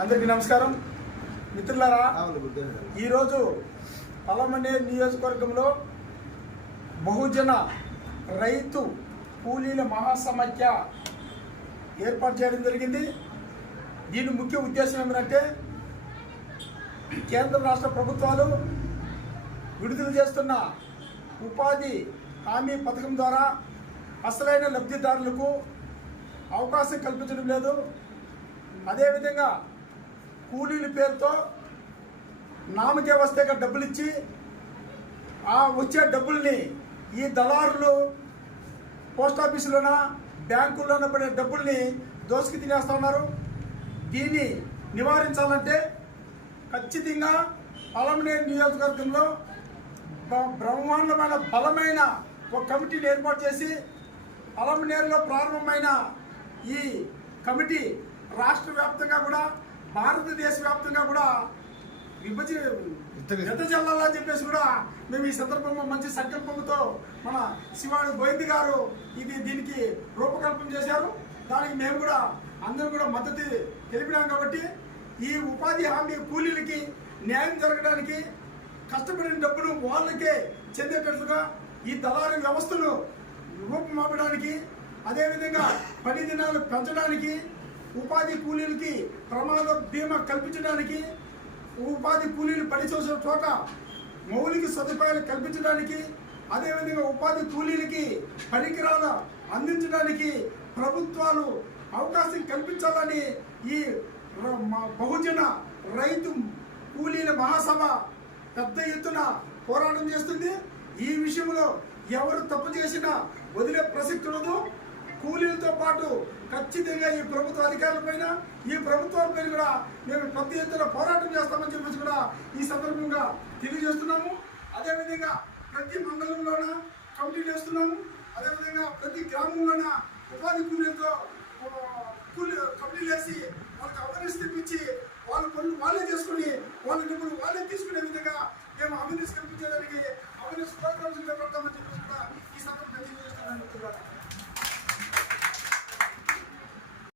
అందరికీ నమస్కారం. మిత్రులారా ఈరోజు పలమనే నియోజకవర్గంలో బహుజన రైతు కూలీల మహాసమైక్య ఏర్పాటు చేయడం జరిగింది. దీని ముఖ్య ఉద్దేశం ఏమిటంటే కేంద్ర రాష్ట్ర ప్రభుత్వాలు విడుదల చేస్తున్న ఉపాధి హామీ పథకం ద్వారా అసలైన లబ్ధిదారులకు అవకాశం కల్పించడం లేదు. అదేవిధంగా కూలీల పేరుతో నామకే వస్తే డబ్బులు ఇచ్చి ఆ వచ్చే డబ్బుల్ని ఈ దళారులు పోస్ట్ ఆఫీసులోన బ్యాంకుల్లోన పడే డబ్బుల్ని దోసుకి తినేస్తూ ఉన్నారు. దీన్ని నివారించాలంటే ఖచ్చితంగా పలమనేరు నియోజకవర్గంలో బ్రహ్మాండమైన బలమైన ఒక కమిటీని ఏర్పాటు చేసి పలమనేరులో ప్రారంభమైన ఈ కమిటీ రాష్ట్ర వ్యాప్తంగా కూడా భారతదేశ వ్యాప్తంగా కూడా విభజన పెద్ద జిల్లాలని చెప్పేసి కూడా మేము ఈ సందర్భంలో మంచి సంకల్పంతో మన శివాడు గోవింద్ గారు ఇది దీనికి రూపకల్పన చేశారు. దానికి మేము కూడా అందరూ కూడా మద్దతు తెలిపినాం కాబట్టి ఈ ఉపాధి హామీ కూలీలకి న్యాయం జరగడానికి కష్టపడిన డబ్బును వాళ్ళకే చెందేటట్లుగా ఈ దళారీ వ్యవస్థను రూపుమాపడానికి అదేవిధంగా పని దినాలు పెంచడానికి ఉపాధి కూలీలకి ప్రమాద బీమా కల్పించడానికి ఉపాధి కూలీలు పనిచేసిన చోట మౌలిక సదుపాయాలు కల్పించడానికి అదేవిధంగా ఉపాధి కూలీలకి పరికరాల అందించడానికి ప్రభుత్వాలు అవకాశం కల్పించాలని ఈ మా బహుజన రైతు కూలీల మహాసభ పెద్ద ఎత్తున పోరాటం చేస్తుంది. ఈ విషయంలో ఎవరు తప్పు చేసినా వదిలే ప్రసక్తి ఉండదు. కూలీలతో పాటు ఖచ్చితంగా ఈ ప్రభుత్వ అధికారులపైన ఈ ప్రభుత్వాలపైన కూడా మేము పెద్ద ఎత్తున పోరాటం చేస్తామని చెప్పేసి కూడా ఈ సందర్భంగా తెలియజేస్తున్నాము. అదేవిధంగా ప్రతి మండలంలోన కమిటీ చేస్తున్నాము అదేవిధంగా ప్రతి గ్రామంలోన ఉపాధి కూలీలతో కూలీ కమిటీలు వేసి వాళ్ళకి అవేర్నెస్ తెప్పించి వాళ్ళ పనులు వాళ్ళే చేసుకుని వాళ్ళ డబ్బులు వాళ్ళే తీసుకునే విధంగా మేము అవేర్నెస్ కల్పించేదానికి అవేర్నెస్ ప్రోగ్రామ్స్ చేపడతామని చెప్పేసి కూడా ఈ సందర్భంగా తెలియజేస్తున్నాను.